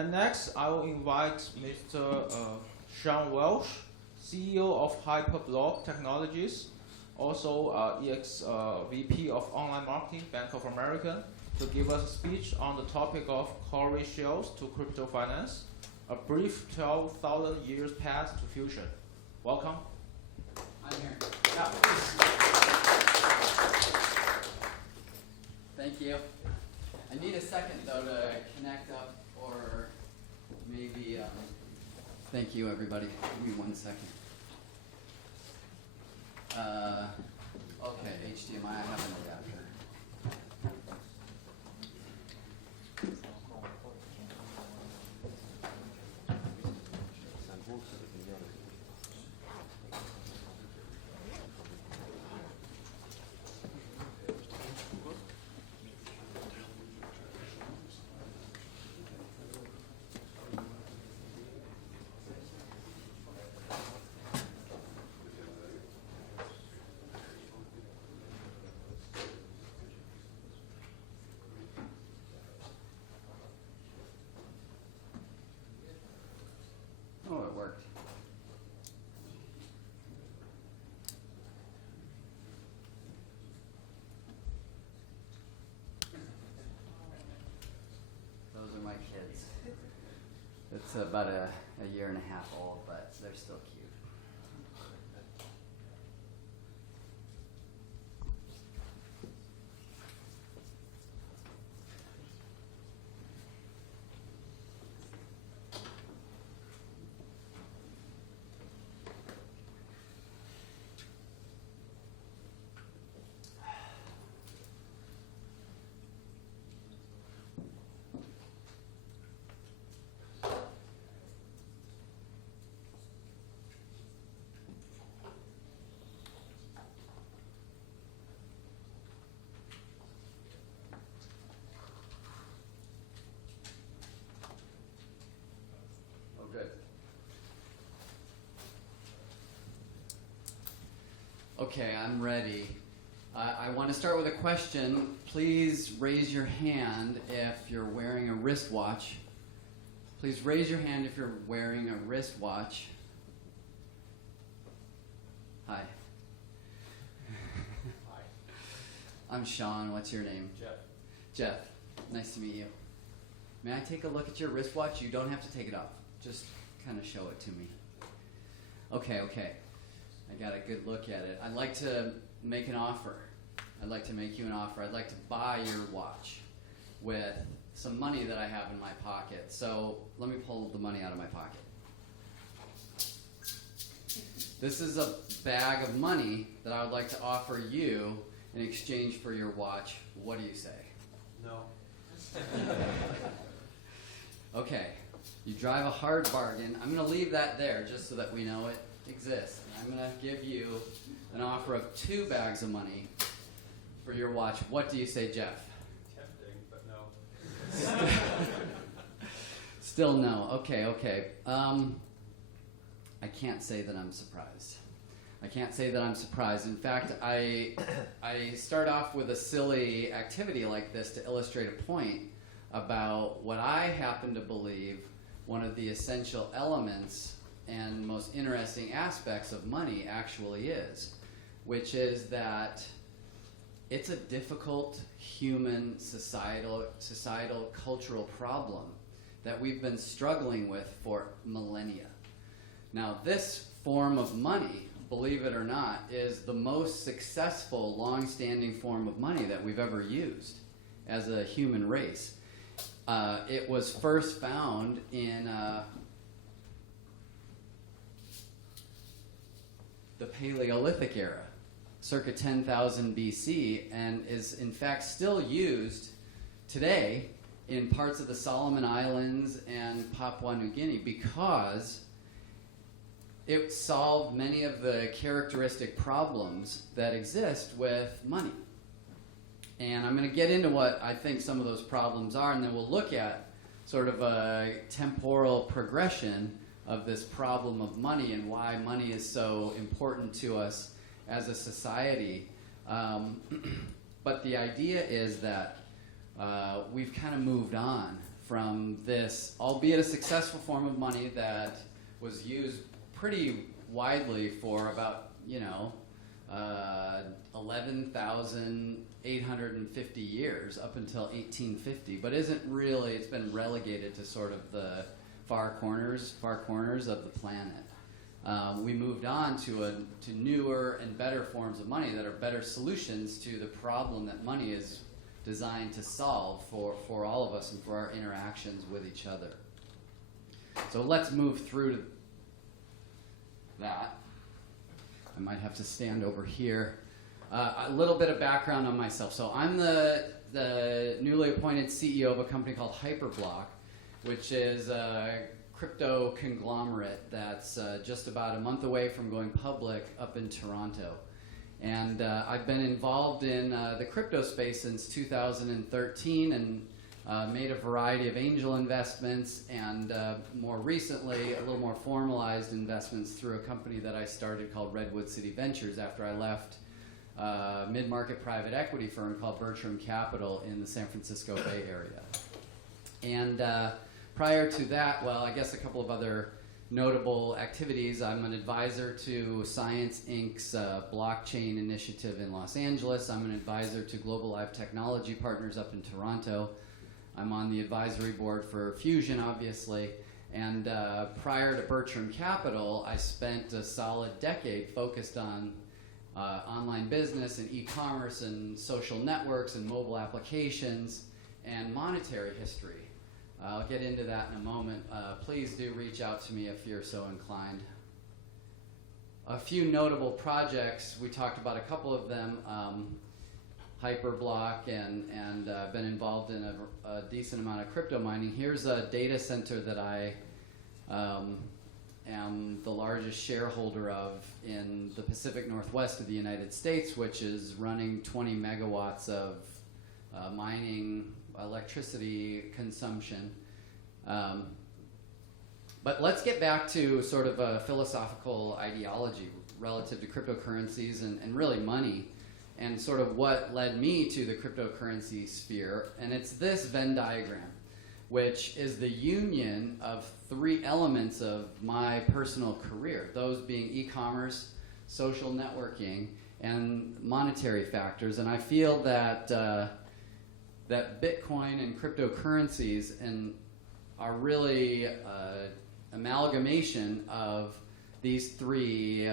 And next, I will invite Mr. Sean Walsh, CEO of Hyperblog Technologies, also ex-VP of Online Marketing, Bank of America, to give us a speech on the topic of core ratios to crypto finance, a brief 12,000 years path to fusion. Welcome. I'm here. Yeah. Thank you. I need a second, though, to connect up, or maybe, thank you, everybody. Give me 1 second. Okay, HDMI, I have an adapter. Oh, it worked. Those are my kids. It's about a year and a half old, but they're still cute. Good. Okay, I'm ready. I want to start with a question. Please raise your hand if you're wearing a wristwatch. Please raise your hand if you're wearing a wristwatch. Hi. Hi. I'm Sean. What's your name? Jeff. Jeff. Nice to meet you. May I take a look at your wristwatch? You don't have to take it off. Just kind of show it to me. Okay. I got a good look at it. I'd like to make an offer. I'd like to make you an offer. I'd like to buy your watch with some money that I have in my pocket. So let me pull the money out of my pocket. This is a bag of money that I would like to offer you in exchange for your watch. What do you say? No. Okay. You drive a hard bargain. I'm going to leave that there just so that we know it exists. And I'm going to give you an offer of 2 bags of money for your watch. What do you say, Jeff? Tempting, but no. Still no. Okay. I can't say that I'm surprised. In fact, I start off with a silly activity like this to illustrate a point about what I happen to believe one of the essential elements and most interesting aspects of money actually is, which is that it's a difficult human societal cultural problem that we've been struggling with for millennia. Now, this form of money, believe it or not, is the most successful, long-standing form of money that we've ever used as a human race. It was first found in the Paleolithic era, circa 10,000 BC, and is in fact still used today in parts of the Solomon Islands and Papua New Guinea because it solved many of the characteristic problems that exist with money. And I'm going to get into what I think some of those problems are, and then we'll look at sort of a temporal progression of this problem of money and why money is so important to us as a society. But the idea is that we've kind of moved on from this, albeit a successful form of money that was used pretty widely for about, 11,850 years up until 1850, but isn't really, it's been relegated to sort of the far corners of the planet. We moved on to newer and better forms of money that are better solutions to the problem that money is designed to solve for all of us and for our interactions with each other. So let's move through that. I might have to stand over here. A little bit of background on myself. So I'm the newly appointed CEO of a company called Hyperblock, which is a crypto conglomerate that's just about a month away from going public up in Toronto. And I've been involved in the crypto space since 2013 and made a variety of angel investments and more recently a little more formalized investments through a company that I started called Redwood City Ventures after I left a mid-market private equity firm called Bertram Capital in the San Francisco Bay Area. And prior to that, well, I guess a couple of other notable activities. I'm an advisor to Science Inc.'s blockchain initiative in Los Angeles. I'm an advisor to Global Live Technology Partners up in Toronto. I'm on the advisory board for Fusion, obviously. And prior to Bertram Capital, I spent a solid decade focused on online business and e-commerce and social networks and mobile applications and monetary history. I'll get into that in a moment. Please do reach out to me if you're so inclined. A few notable projects, we talked about a couple of them, Hyperblock, and I've been involved in a decent amount of crypto mining. Here's a data center that I am the largest shareholder of in the Pacific Northwest of the United States, which is running 20 megawatts of mining electricity consumption. But let's get back to sort of a philosophical ideology relative to cryptocurrencies and really money, and sort of what led me to the cryptocurrency sphere. And it's this Venn diagram, which is the union of three elements of my personal career, those being e-commerce, social networking, and monetary factors. And I feel that that Bitcoin and cryptocurrencies are really amalgamation of these three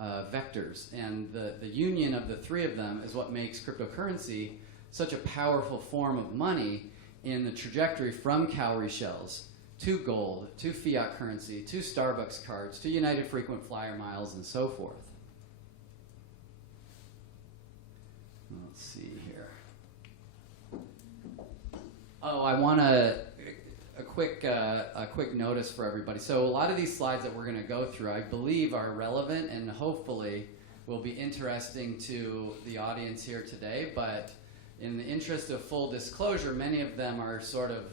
vectors. And the union of the three of them is what makes cryptocurrency such a powerful form of money in the trajectory from cowrie shells to gold, to fiat currency, to Starbucks cards, to United Frequent Flyer miles, and so forth. Let's see here. Oh, I want a quick notice for everybody. So a lot of these slides that we're going to go through, I believe, are relevant and hopefully will be interesting to the audience here today. But in the interest of full disclosure, many of them are sort of,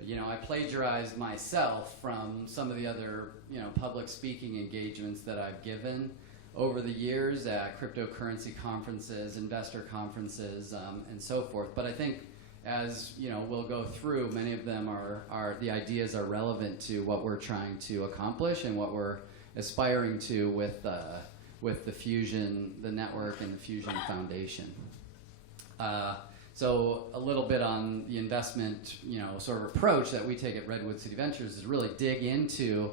I plagiarized myself from some of the other, public speaking engagements that I've given over the years at cryptocurrency conferences, investor conferences, and so forth. But I think as we'll go through, many of them are the ideas are relevant to what we're trying to accomplish and what we're aspiring to with the Fusion, the network, and the Fusion Foundation. So a little bit on the investment, sort of approach that we take at Redwood City Ventures is really dig into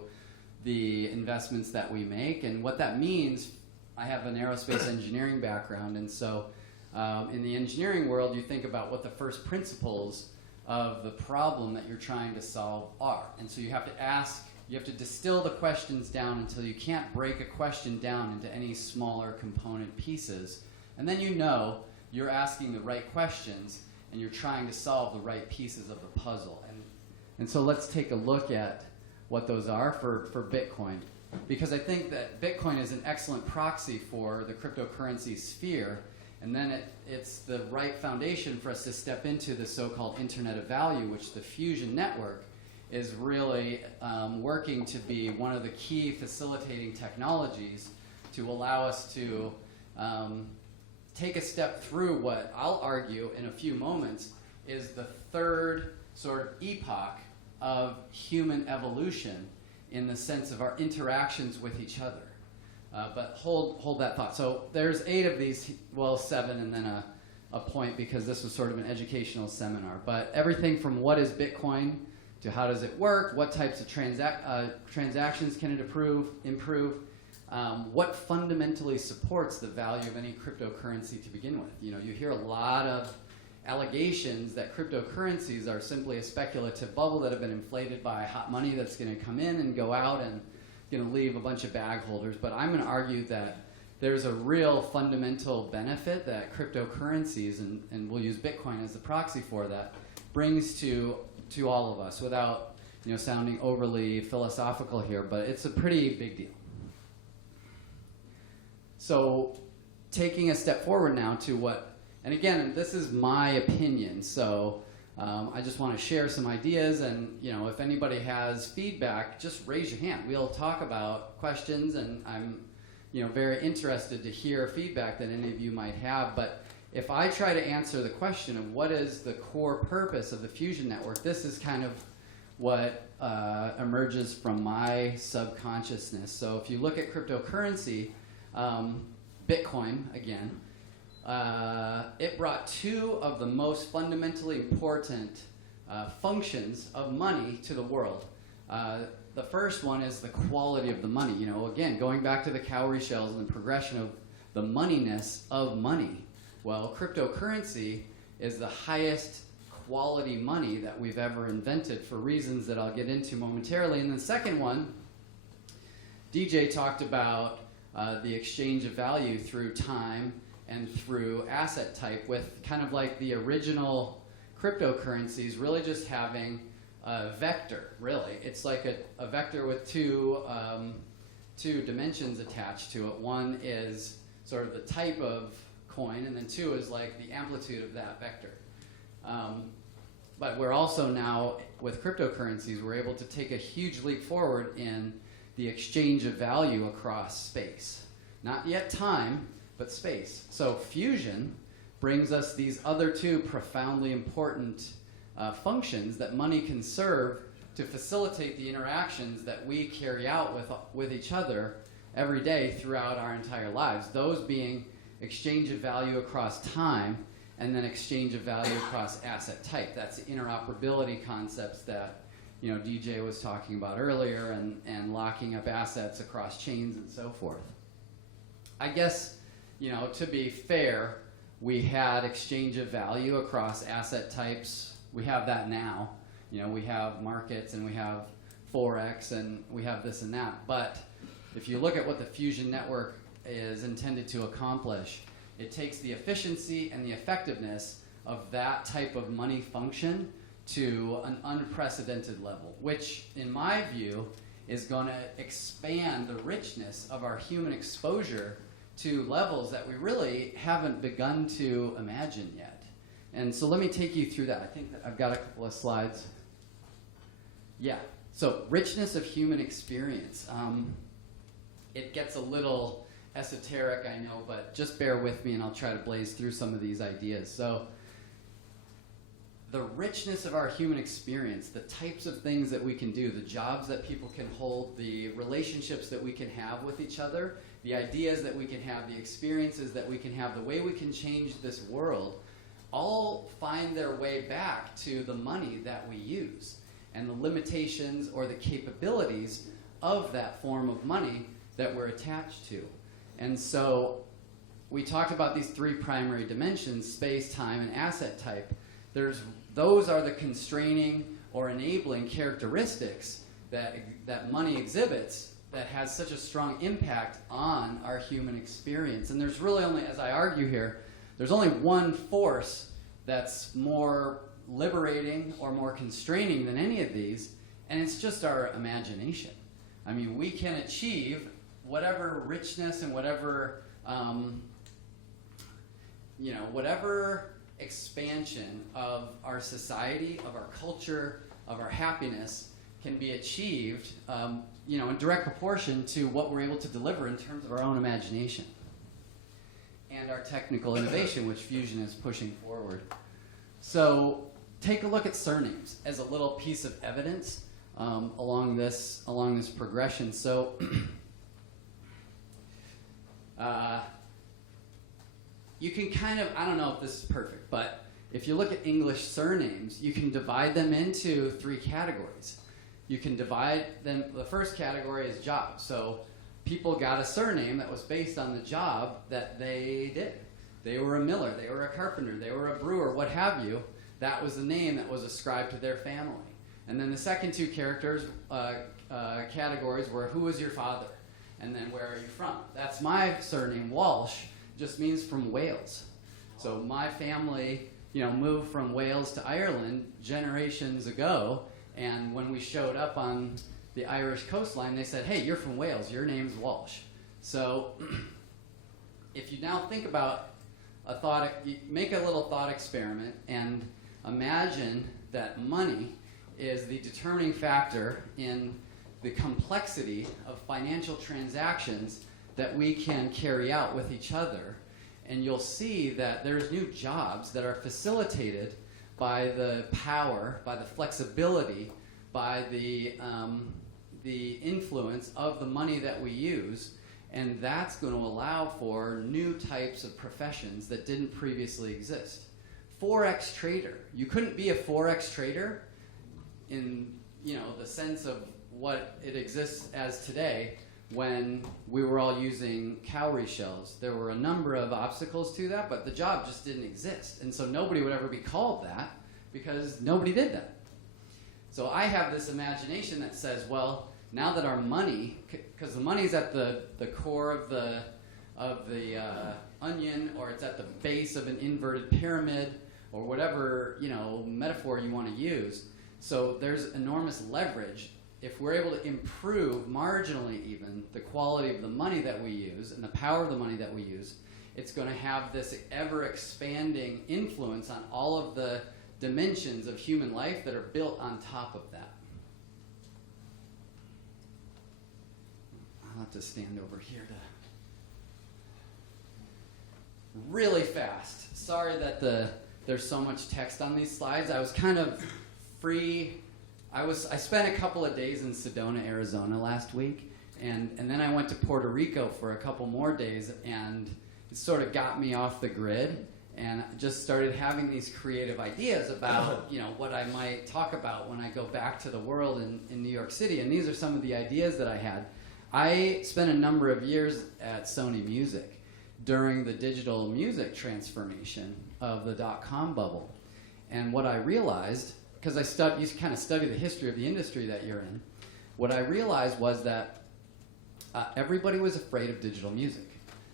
the investments that we make. And what that means, I have an aerospace engineering background, and so in the engineering world, you think about what the first principles of the problem that you're trying to solve are. And so you have to distill the questions down until you can't break a question down into any smaller component pieces. And then you're asking the right questions and you're trying to solve the right pieces of the puzzle. And so let's take a look at what those are for Bitcoin. Because I think that Bitcoin is an excellent proxy for the cryptocurrency sphere. And then it's the right foundation for us to step into the so-called Internet of Value, which the Fusion Network is really working to be one of the key facilitating technologies to allow us to take a step through what I'll argue in a few moments is the third sort of epoch of human evolution in the sense of our interactions with each other. But hold that thought. So there's 8 of these, well, 7 and then a point, because this was sort of an educational seminar. But everything from what is Bitcoin to how does it work, what types of transactions can it improve, what fundamentally supports the value of any cryptocurrency to begin with. You know, you hear a lot of allegations that cryptocurrencies are simply a speculative bubble that have been inflated by hot money that's going to come in and go out and going to leave a bunch of bag holders. But I'm going to argue that there's a real fundamental benefit that cryptocurrencies, and we'll use Bitcoin as the proxy for that, brings to all of us, without sounding overly philosophical here, but it's a pretty big deal. So taking a step forward now to what, and again, this is my opinion, so I just want to share some ideas, and if anybody has feedback, just raise your hand. We'll talk about questions, and I'm very interested to hear feedback that any of you might have. But if I try to answer the question of what is the core purpose of the Fusion Network, this is kind of what emerges from my subconsciousness. So if you look at cryptocurrency, Bitcoin, again, it brought 2 of the most fundamentally important functions of money to the world. The first one is the quality of the money. Again, going back to the cowrie shells and the progression of the moneyness of money. Well, cryptocurrency is the highest quality money that we've ever invented for reasons that I'll get into momentarily. And the second one, DJ talked about the exchange of value through time and through asset type, with kind of like the original cryptocurrencies really just having a vector, really. It's like a vector with two dimensions attached to it. One is sort of the type of coin, and then 2 is like the amplitude of that vector. But we're also now, with cryptocurrencies, we're able to take a huge leap forward in the exchange of value across space. Not yet time, but space. So fusion brings us these other 2 profoundly important functions that money can serve to facilitate the interactions that we carry out with each other every day throughout our entire lives. Those being exchange of value across time, and then exchange of value across asset type. That's the interoperability concepts that DJ was talking about earlier, and locking up assets across chains and so forth. I guess, to be fair, we had exchange of value across asset types. We have that now. We have markets, and we have Forex, and we have this and that. But if you look at what the Fusion Network is intended to accomplish, it takes the efficiency and the effectiveness of that type of money function to an unprecedented level, which, in my view, is going to expand the richness of our human exposure to levels that we really haven't begun to imagine yet. And so let me take you through that. I think that I've got a couple of slides. Yeah, so richness of human experience. It gets a little esoteric, I know, but just bear with me and I'll try to blaze through some of these ideas. So the richness of our human experience, the types of things that we can do, the jobs that people can hold, the relationships that we can have with each other, the ideas that we can have, the experiences that we can have, the way we can change this world, all find their way back to the money that we use and the limitations or the capabilities of that form of money that we're attached to. And so we talked about these 3 primary dimensions: space, time, and asset type. Those are the constraining or enabling characteristics that money exhibits that has such a strong impact on our human experience. And there's really only, as I argue here, there's only one force that's more liberating or more constraining than any of these, and it's just our imagination. I mean, we can achieve whatever richness and whatever, whatever expansion of our society, of our culture, of our happiness can be achieved, in direct proportion to what we're able to deliver in terms of our own imagination and our technical innovation, which Fusion is pushing forward. So take a look at surnames as a little piece of evidence along this progression. So you can kind of, I don't know if this is perfect, but if you look at English surnames, you can divide them into 3 categories. You can divide them, the first category is job. So people got a surname that was based on the job that they did. They were a miller, they were a carpenter, they were a brewer, what have you. That was the name that was ascribed to their family. And then the second 2 categories were, who was your father? And then where are you from? That's my surname, Walsh, just means from Wales. So my family, moved from Wales to Ireland generations ago, and when we showed up on the Irish coastline, they said, hey, you're from Wales, your name's Walsh. So if you now think about make a little thought experiment and imagine that money is the determining factor in the complexity of financial transactions that we can carry out with each other. And you'll see that there's new jobs that are facilitated by the power, by the flexibility, by the influence of the money that we use. And that's going to allow for new types of professions that didn't previously exist. Forex trader. You couldn't be a Forex trader in the sense of what it exists as today when we were all using cowrie shells. There were a number of obstacles to that, but the job just didn't exist. And so nobody would ever be called that because nobody did that. So I have this imagination that says, well, now that our money, because the money's at the core of the onion, or it's at the base of an inverted pyramid, or whatever metaphor you want to use. So there's enormous leverage. If we're able to improve marginally even the quality of the money that we use and the power of the money that we use, it's going to have this ever-expanding influence on all of the dimensions of human life that are built on top of that. I'll have to stand over here to really fast. Sorry that there's so much text on these slides. I was kind of free. I spent a couple of days in Sedona, Arizona last week, and then I went to Puerto Rico for a couple more days, and it sort of got me off the grid, and just started having these creative ideas about what I might talk about when I go back to the world in New York City. And these are some of the ideas that I had. I spent a number of years at Sony Music during the digital music transformation of the .com bubble. And what I realized, because you kind of study the history of the industry that you're in, what I realized was that everybody was afraid of digital music.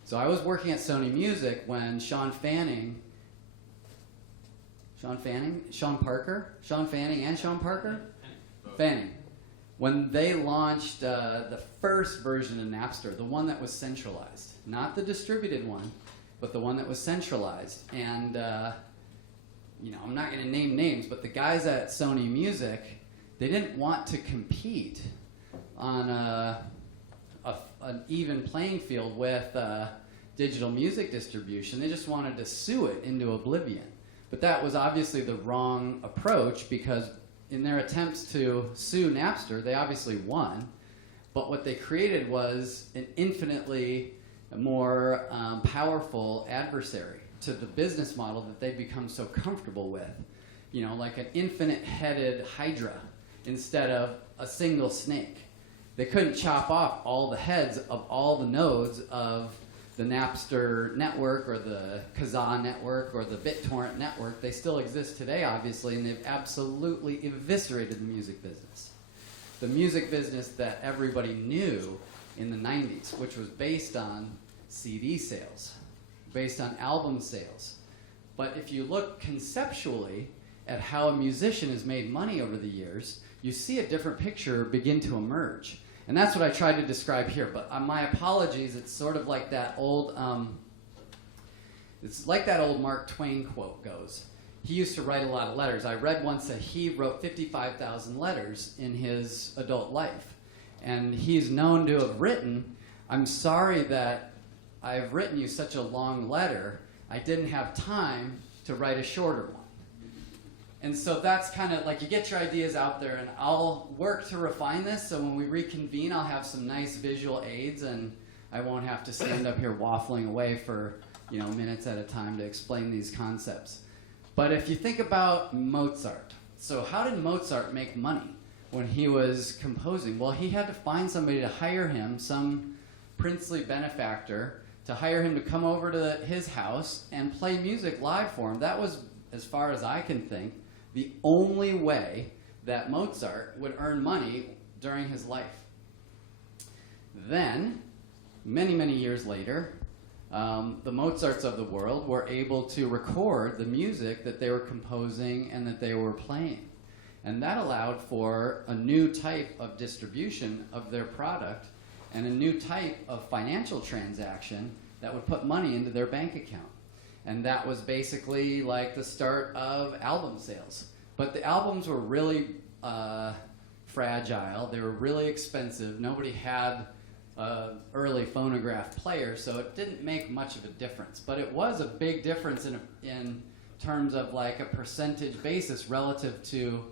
So I was working at Sony Music when Sean Fanning when they launched the first version of Napster, the one that was centralized, not the distributed one, but the one that was centralized. And I'm not going to name names, but the guys at Sony Music, they didn't want to compete on an even playing field with digital music distribution. They just wanted to sue it into oblivion. But that was obviously the wrong approach, because in their attempts to sue Napster, they obviously won. But what they created was an infinitely more powerful adversary to the business model that they've become so comfortable with. Like an infinite-headed hydra instead of a single snake. They couldn't chop off all the heads of all the nodes of the Napster network or the Kazaa network or the BitTorrent network. They still exist today, obviously, and they've absolutely eviscerated the music business. The music business that everybody knew in the 90s, which was based on CD sales, based on album sales. But if you look conceptually at how a musician has made money over the years, you see a different picture begin to emerge. And that's what I tried to describe here. But my apologies, it's sort of like that old, Mark Twain quote goes. He used to write a lot of letters. I read once that he wrote 55,000 letters in his adult life. And he's known to have written, I'm sorry that I've written you such a long letter. I didn't have time to write a shorter one. And so that's kind of like you get your ideas out there, and I'll work to refine this. So when we reconvene, I'll have some nice visual aids, and I won't have to stand up here waffling away for minutes at a time to explain these concepts. But if you think about Mozart, so how did Mozart make money when he was composing? Well, he had to find somebody to hire him, some princely benefactor, to hire him to come over to his house and play music live for him. That was, as far as I can think, the only way that Mozart would earn money during his life. Then, many, many years later, the Mozarts of the world were able to record the music that they were composing and that they were playing. And that allowed for a new type of distribution of their product and a new type of financial transaction that would put money into their bank account. And that was basically like the start of album sales. But the albums were really fragile. They were really expensive. Nobody had an early phonograph player, so it didn't make much of a difference. But it was a big difference in terms of like a percentage basis relative to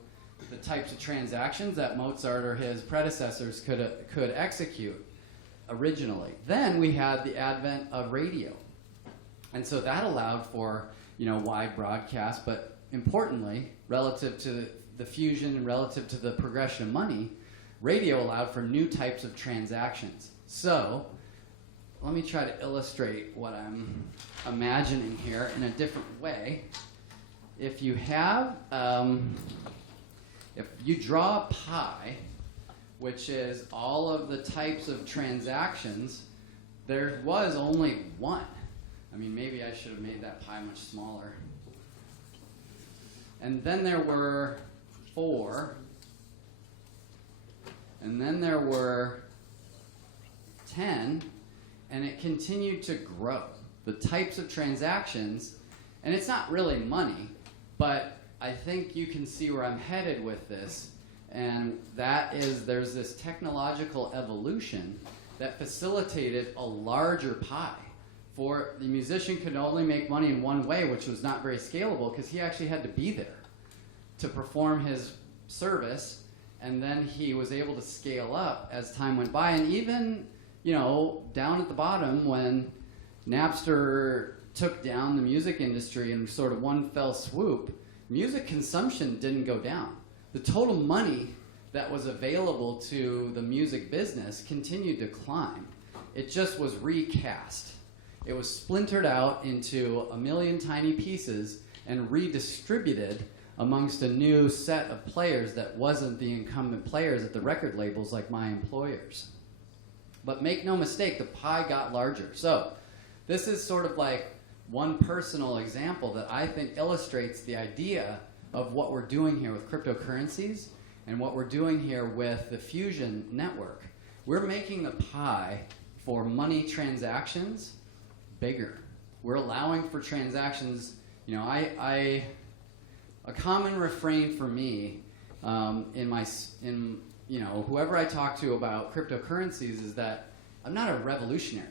the types of transactions that Mozart or his predecessors could execute originally. Then we had the advent of radio. And so that allowed for, wide broadcast, but importantly, relative to the fusion and relative to the progression of money, radio allowed for new types of transactions. So let me try to illustrate what I'm imagining here in a different way. If you have, if you draw a pie, which is all of the types of transactions, there was only one. I mean, maybe I should have made that pie much smaller. And then there were 4. And then there were 10. And it continued to grow. The types of transactions, and it's not really money, but I think you can see where I'm headed with this. And that is, there's this technological evolution that facilitated a larger pie. For the musician could only make money in one way, which was not very scalable, because he actually had to be there to perform his service, and then he was able to scale up as time went by. And even, down at the bottom, when Napster took down the music industry in sort of one fell swoop, music consumption didn't go down. The total money that was available to the music business continued to climb. It just was recast. It was splintered out into a million tiny pieces and redistributed amongst a new set of players that wasn't the incumbent players at the record labels like my employers. But make no mistake, the pie got larger. So this is sort of like one personal example that I think illustrates the idea of what we're doing here with cryptocurrencies and what we're doing here with the Fusion network. We're making the pie for money transactions bigger. We're allowing for transactions. A common refrain for me whoever I talk to about cryptocurrencies is that I'm not a revolutionary.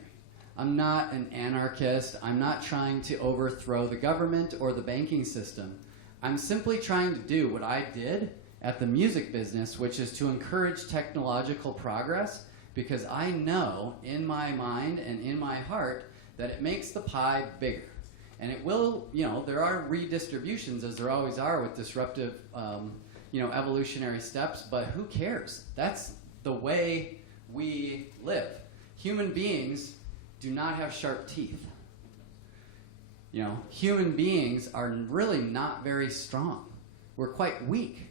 I'm not an anarchist. I'm not trying to overthrow the government or the banking system. I'm simply trying to do what I did at the music business, which is to encourage technological progress, because I know in my mind and in my heart that it makes the pie bigger. And it will, there are redistributions, as there always are with disruptive, evolutionary steps, but who cares? That's the way we live. Human beings do not have sharp teeth. Human beings are really not very strong. We're quite weak.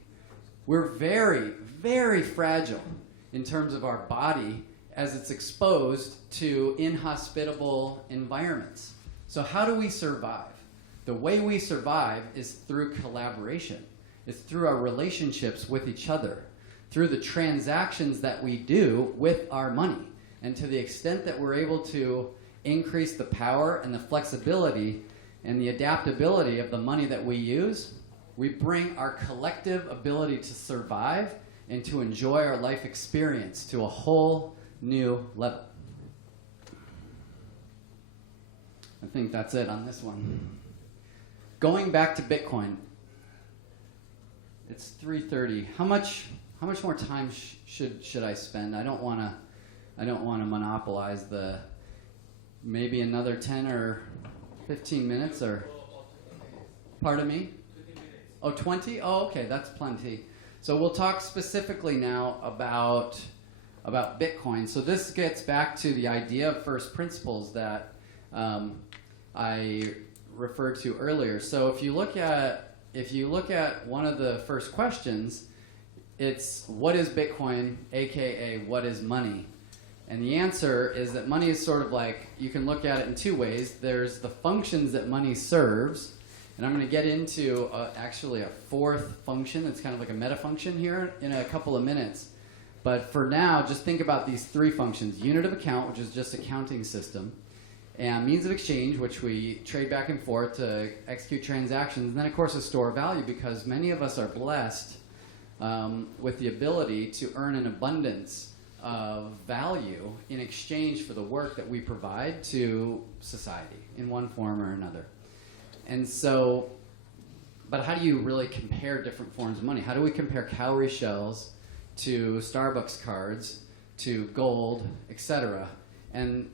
We're very, very fragile in terms of our body as it's exposed to inhospitable environments. So how do we survive? The way we survive is through collaboration. It's through our relationships with each other, through the transactions that we do with our money. And to the extent that we're able to increase the power and the flexibility and the adaptability of the money that we use, we bring our collective ability to survive and to enjoy our life experience to a whole new level. I think that's it on this one. Going back to Bitcoin, It's 3:30. How much more time should I spend? I don't want to monopolize the maybe another 10 or 15 minutes or pardon me? 20 minutes. Oh, 20? Oh, okay, that's plenty. So we'll talk specifically now about Bitcoin. So this gets back to the idea of first principles that I referred to earlier. So if you look at one of the first questions, it's what is Bitcoin, aka what is money? And the answer is that money is sort of like, you can look at it in two ways. There's the functions that money serves, and I'm going to get into actually a fourth function that's kind of like a meta function here in a couple of minutes. But for now, just think about these three functions. Unit of account, which is just a counting system, and means of exchange, which we trade back and forth to execute transactions, and then of course a store of value, because many of us are blessed with the ability to earn an abundance of value in exchange for the work that we provide to society in one form or another. And so, but how do you really compare different forms of money? How do we compare cowrie shells to Starbucks cards to gold, etc.? And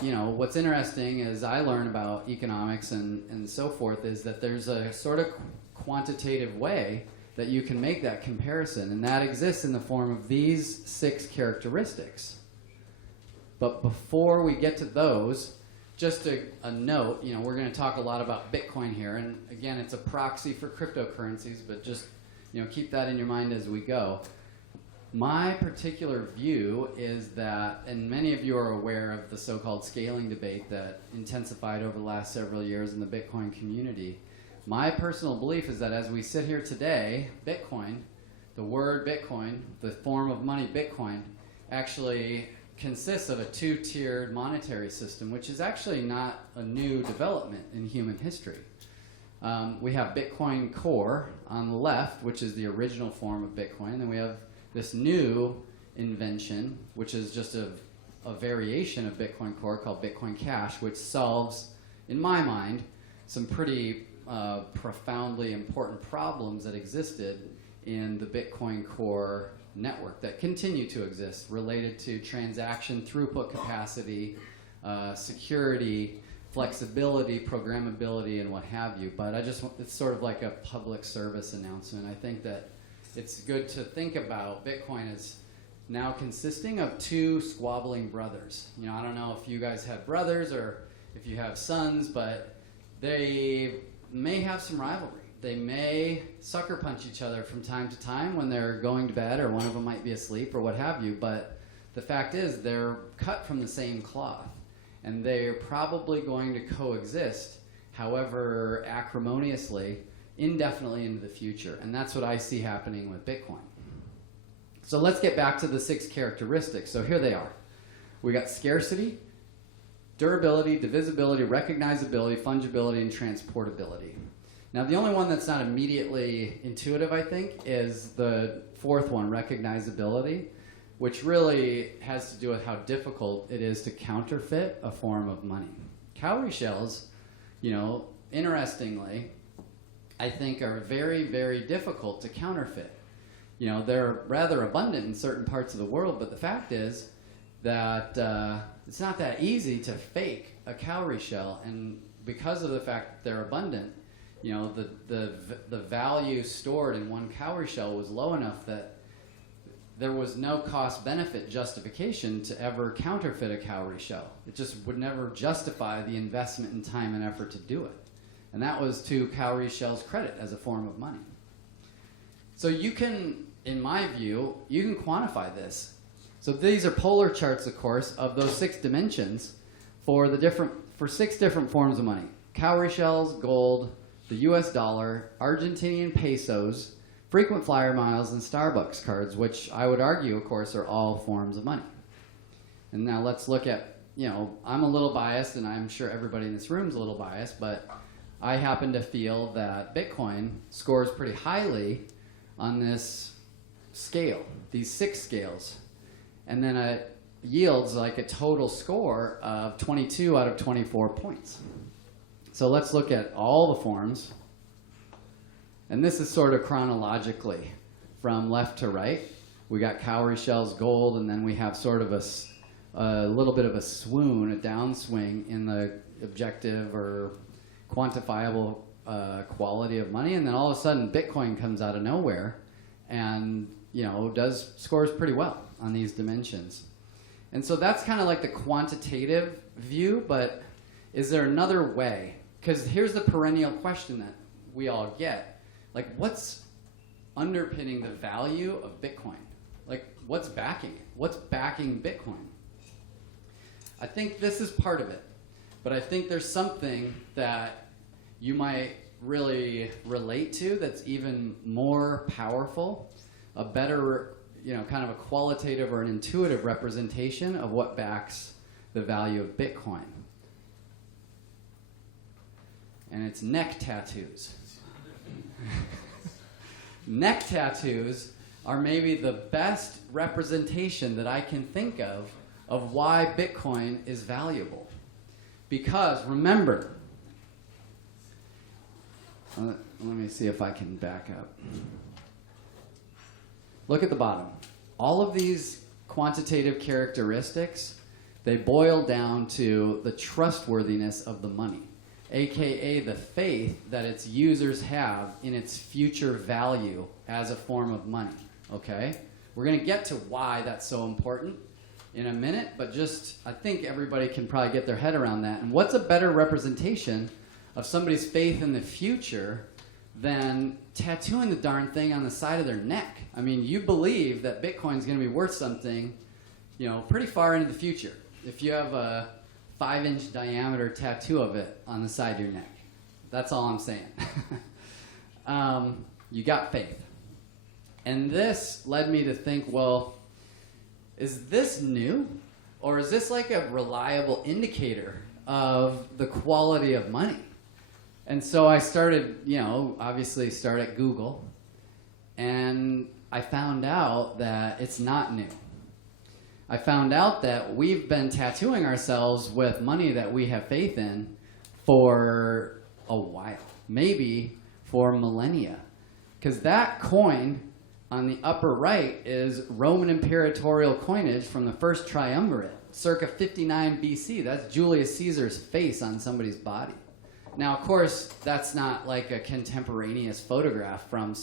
you know, what's interesting as I learn about economics and so forth is that there's a sort of quantitative way that you can make that comparison, and that exists in the form of these 6 characteristics. But before we get to those, just a note, you know, we're going to talk a lot about Bitcoin here, and again, it's a proxy for cryptocurrencies, but just, you know, keep that in your mind as we go. My particular view is that, and many of you are aware of the so-called scaling debate that intensified over the last several years in the Bitcoin community. My personal belief is that as we sit here today, Bitcoin, the word Bitcoin, the form of money Bitcoin, actually consists of a 2-tiered monetary system, which is actually not a new development in human history. We have Bitcoin Core on the left, which is the original form of Bitcoin, and we have this new invention, which is just a variation of Bitcoin Core called Bitcoin Cash, which solves, in my mind, some pretty profoundly important problems that existed in the Bitcoin Core network that continue to exist related to transaction throughput capacity, security, flexibility, programmability, and what have you. But it's sort of like a public service announcement. I think that it's good to think about Bitcoin as now consisting of 2 squabbling brothers. You know, I don't know if you guys have brothers or if you have sons, but they may have some rivalry. They may sucker punch each other from time to time when they're going to bed, or one of them might be asleep or what have you, but the fact is they're cut from the same cloth, and they're probably going to coexist, however acrimoniously, indefinitely into the future. And that's what I see happening with Bitcoin. So let's get back to the 6 characteristics. So here they are. We got scarcity, durability, divisibility, recognizability, fungibility, and transportability. Now, the only one that's not immediately intuitive, I think, is the 4th one, recognizability, which really has to do with how difficult it is to counterfeit a form of money. Cowrie shells, you know, interestingly, I think are very, very difficult to counterfeit. You know, they're rather abundant in certain parts of the world, but the fact is that it's not that easy to fake a cowrie shell, and because of the fact that they're abundant, you know, the value stored in one cowrie shell was low enough that there was no cost-benefit justification to ever counterfeit a cowrie shell. It just would never justify the investment in time and effort to do it. And that was to cowrie shell's credit as a form of money. So you can, in my view, you can quantify this. So these are polar charts, of course, of those 6 dimensions for 6 different forms of money. Cowrie shells, gold, the US dollar, Argentinian pesos, frequent flyer miles, and Starbucks cards, which I would argue, of course, are all forms of money. And now let's look at, you know, I'm a little biased, and I'm sure everybody in this room is a little biased, but I happen to feel that Bitcoin scores pretty highly on this scale, these 6 scales. And then it yields like a total score of 22 out of 24 points. So let's look at all the forms. And this is sort of chronologically from left to right. We got cowrie shells, gold, and then we have sort of a little bit of a swoon, a downswing in the objective or quantifiable quality of money. And then all of a sudden, Bitcoin comes out of nowhere and, scores pretty well on these dimensions. And so that's kind of like the quantitative view, but is there another way? Because here's the perennial question that we all get. Like, what's underpinning the value of Bitcoin? Like, what's backing it? What's backing Bitcoin? I think this is part of it, but I think there's something that you might really relate to that's even more powerful, a better, kind of a qualitative or an intuitive representation of what backs the value of Bitcoin. And it's neck tattoos. Neck tattoos are maybe the best representation that I can think of why Bitcoin is valuable. Because remember, let me see if I can back up. Look at the bottom. All of these quantitative characteristics, they boil down to the trustworthiness of the money, aka the faith that its users have in its future value as a form of money. Okay? We're going to get to why that's so important in a minute, but I think everybody can probably get their head around that. And what's a better representation of somebody's faith in the future than tattooing the darn thing on the side of their neck? I mean, you believe that Bitcoin's going to be worth something, pretty far into the future. If you have a 5-inch diameter tattoo of it on the side of your neck. That's all I'm saying. You got faith. And this led me to think, well, is this new? Or is this like a reliable indicator of the quality of money? And so I started, obviously start at Google. And I found out that it's not new. I found out that we've been tattooing ourselves with money that we have faith in for a while, maybe for millennia. Because that coin on the upper right is Roman imperatorial coinage from the first triumvirate, circa 59 BC. That's Julius Caesar's face on somebody's body. Now, of course, that's not like a contemporaneous photograph from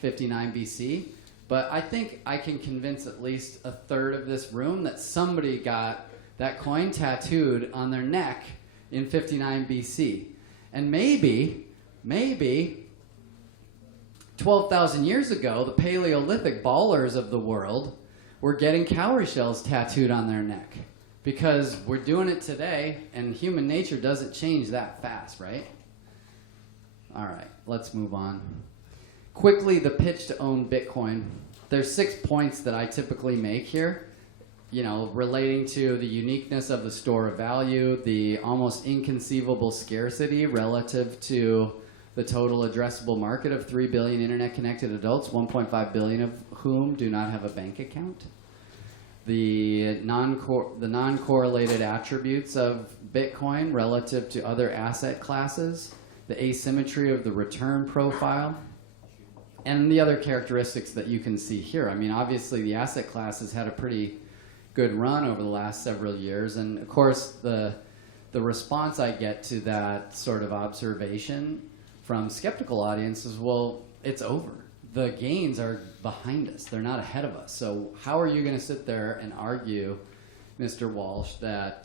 59 BC, but I think I can convince at least a third of this room that somebody got that coin tattooed on their neck in 59 BC. And maybe 12,000 years ago, the Paleolithic ballers of the world were getting cowrie shells tattooed on their neck. Because we're doing it today, and human nature doesn't change that fast, right? All right, let's move on. Quickly, the pitch to own Bitcoin. There's 6 points that I typically make here, relating to the uniqueness of the store of value, the almost inconceivable scarcity relative to the total addressable market of 3 billion internet-connected adults, 1.5 billion of whom do not have a bank account. The non-correlated attributes of Bitcoin relative to other asset classes, the asymmetry of the return profile, and the other characteristics that you can see here. I mean, obviously, the asset class has had a pretty good run over the last several years, and of course, the response I get to that sort of observation from skeptical audiences, well, it's over. The gains are behind us. They're not ahead of us. So how are you going to sit there and argue, Mr. Walsh, that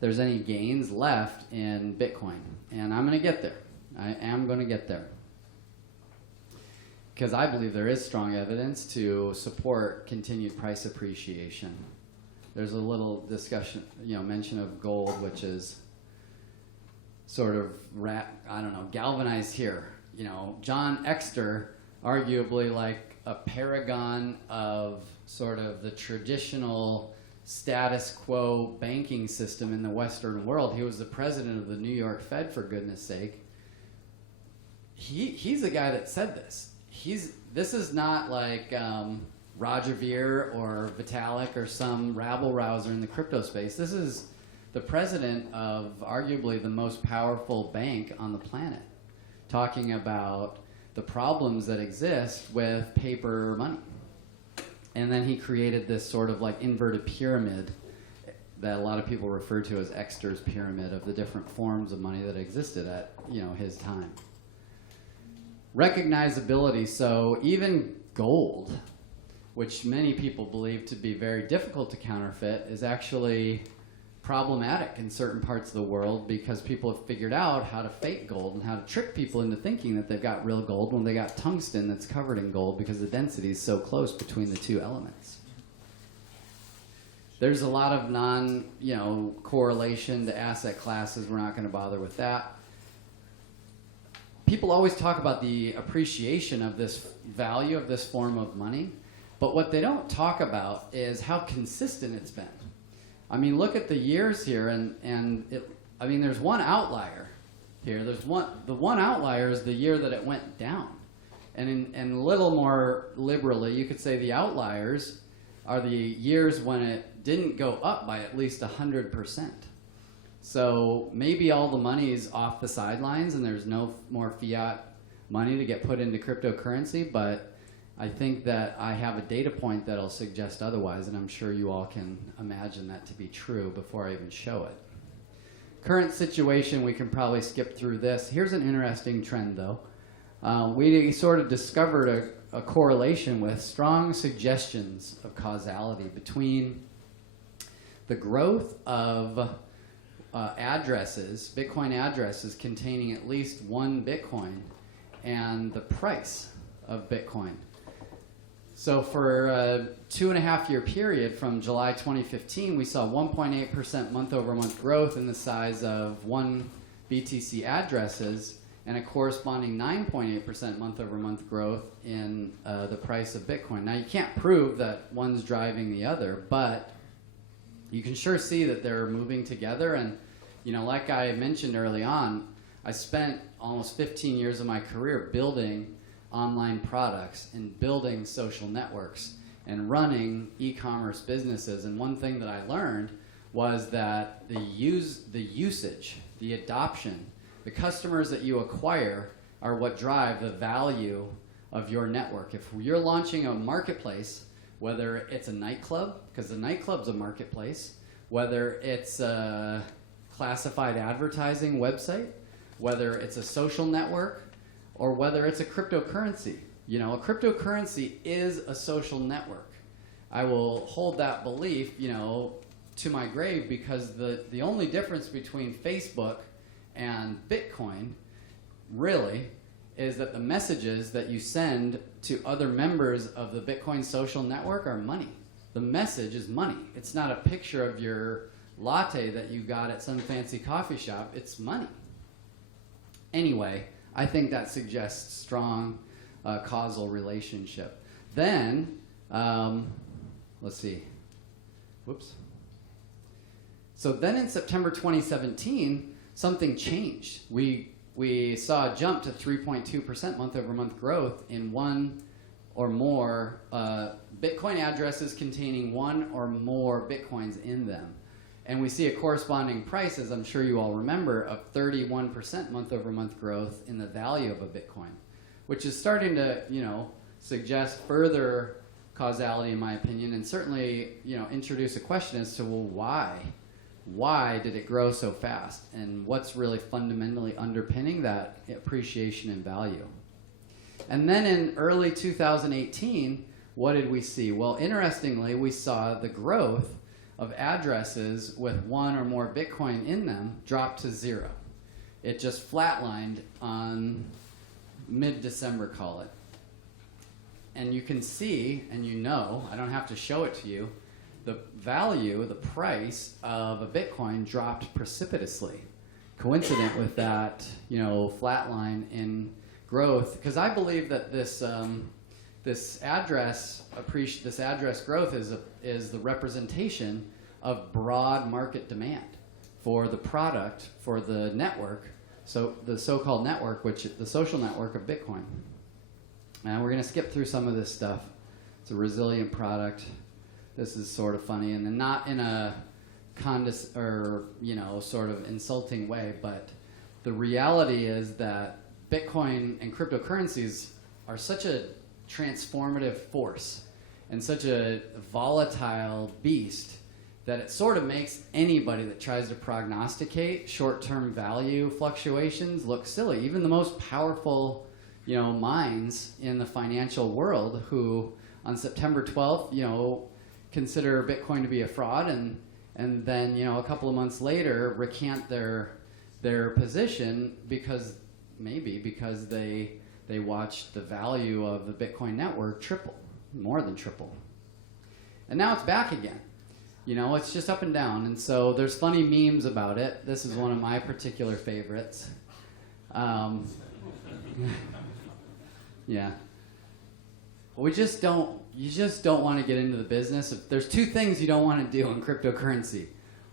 there's any gains left in Bitcoin? And I'm going to get there. I am going to get there. Because I believe there is strong evidence to support continued price appreciation. There's a little discussion, mention of gold, which is sort of, galvanized here. John Exter, arguably like a paragon of sort of the traditional status quo banking system in the Western world. He was the president of the New York Fed, for goodness sake. He's the guy that said this. This is not like Roger Ver or Vitalik or some rabble-rouser in the crypto space. This is the president of arguably the most powerful bank on the planet, talking about the problems that exist with paper money. And then he created this sort of like inverted pyramid that a lot of people refer to as Exter's pyramid of the different forms of money that existed at, his time. Recognizability, so even gold, which many people believe to be very difficult to counterfeit, is actually problematic in certain parts of the world because people have figured out how to fake gold and how to trick people into thinking that they've got real gold when they got tungsten that's covered in gold because the density is so close between the two elements. There's a lot of correlation to asset classes. We're not going to bother with that. People always talk about the appreciation of this value of this form of money, but what they don't talk about is how consistent it's been. I mean, look at the years here, there's one outlier here. The one outlier is the year that it went down. And a little more liberally, you could say the outliers are the years when it didn't go up by at least 100%. So maybe all the money is off the sidelines and there's no more fiat money to get put into cryptocurrency, but I think that I have a data point that'll suggest otherwise, and I'm sure you all can imagine that to be true before I even show it. Current situation, we can probably skip through this. Here's an interesting trend, though. We sort of discovered a correlation with strong suggestions of causality between the growth of addresses, Bitcoin addresses containing at least one Bitcoin, and the price of Bitcoin. So for a 2.5-year period from July 2015, we saw 1.8% month-over-month growth in the size of one BTC addresses and a corresponding 9.8% month-over-month growth in the price of Bitcoin. Now, you can't prove that one's driving the other, but you can sure see that they're moving together. And, like I mentioned early on, I spent almost 15 years of my career building online products and building social networks and running e-commerce businesses. And one thing that I learned was that the usage, the adoption, the customers that you acquire are what drive the value of your network. If you're launching a marketplace, whether it's a nightclub, because the nightclub's a marketplace, whether it's a classified advertising website, whether it's a social network, or whether it's a cryptocurrency. A cryptocurrency is a social network. I will hold that belief, to my grave, because the only difference between Facebook and Bitcoin really is that the messages that you send to other members of the Bitcoin social network are money. The message is money. It's not a picture of your latte that you got at some fancy coffee shop. It's money. Anyway, I think that suggests strong causal relationship. Then, let's see. Whoops. So then in September 2017, something changed. We saw a jump to 3.2% month-over-month growth in one or more Bitcoin addresses containing one or more Bitcoins in them. And we see a corresponding price, as I'm sure you all remember, of 31% month-over-month growth in the value of a Bitcoin, which is starting to, suggest further causality, in my opinion, and certainly, introduce a question as to, well, why? Why did it grow so fast? And what's really fundamentally underpinning that appreciation in value? And then in early 2018, what did we see? Well, interestingly, we saw the growth of addresses with one or more Bitcoin in them drop to zero. It just flatlined on mid-December, call it. And you can see, and I don't have to show it to you, the value, the price of a Bitcoin dropped precipitously, coincident with that, flatline in growth. Because I believe that this address growth is the representation of broad market demand for the product, for the network, so the so-called network, the social network of Bitcoin. And we're going to skip through some of this stuff. It's a resilient product. This is sort of funny, and then not in a sort of insulting way, but the reality is that Bitcoin and cryptocurrencies are such a transformative force and such a volatile beast that it sort of makes anybody that tries to prognosticate short-term value fluctuations look silly. Even the most powerful, minds in the financial world who on September 12th, consider Bitcoin to be a fraud and then, a couple of months later recant their position because they watched the value of the Bitcoin network triple, more than triple. And now it's back again. It's just up and down. And so there's funny memes about it. This is one of my particular favorites. Yeah. You just don't want to get into the business. There's two things you don't want to do in cryptocurrency.